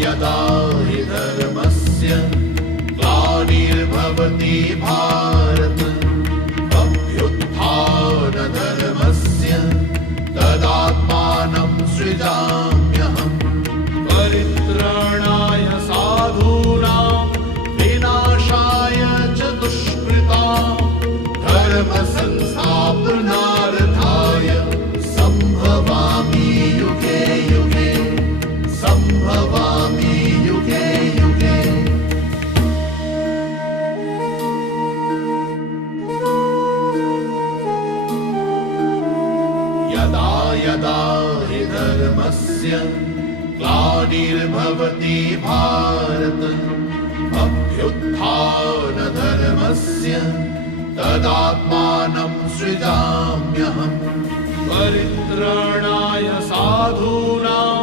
यदा हि धर्मस्य ग्लानिर्भवति भारत अभ्युत्थानधर्मस्य तदात्मानं सृजाम्यहम् परित्राणाय साधूनां विनाशाय च दुष्कृतां धर्मसंस्थापनार्थाय सम्भवामि युगे युगे सम्भवामि युगे युगे। यदा यदा हि धर्मस्य ग्लानिर्भवति भारत अभ्युत्थानधर्मस्य तदात्मानं सृजाम्यहम् परित्राणाय साधूनां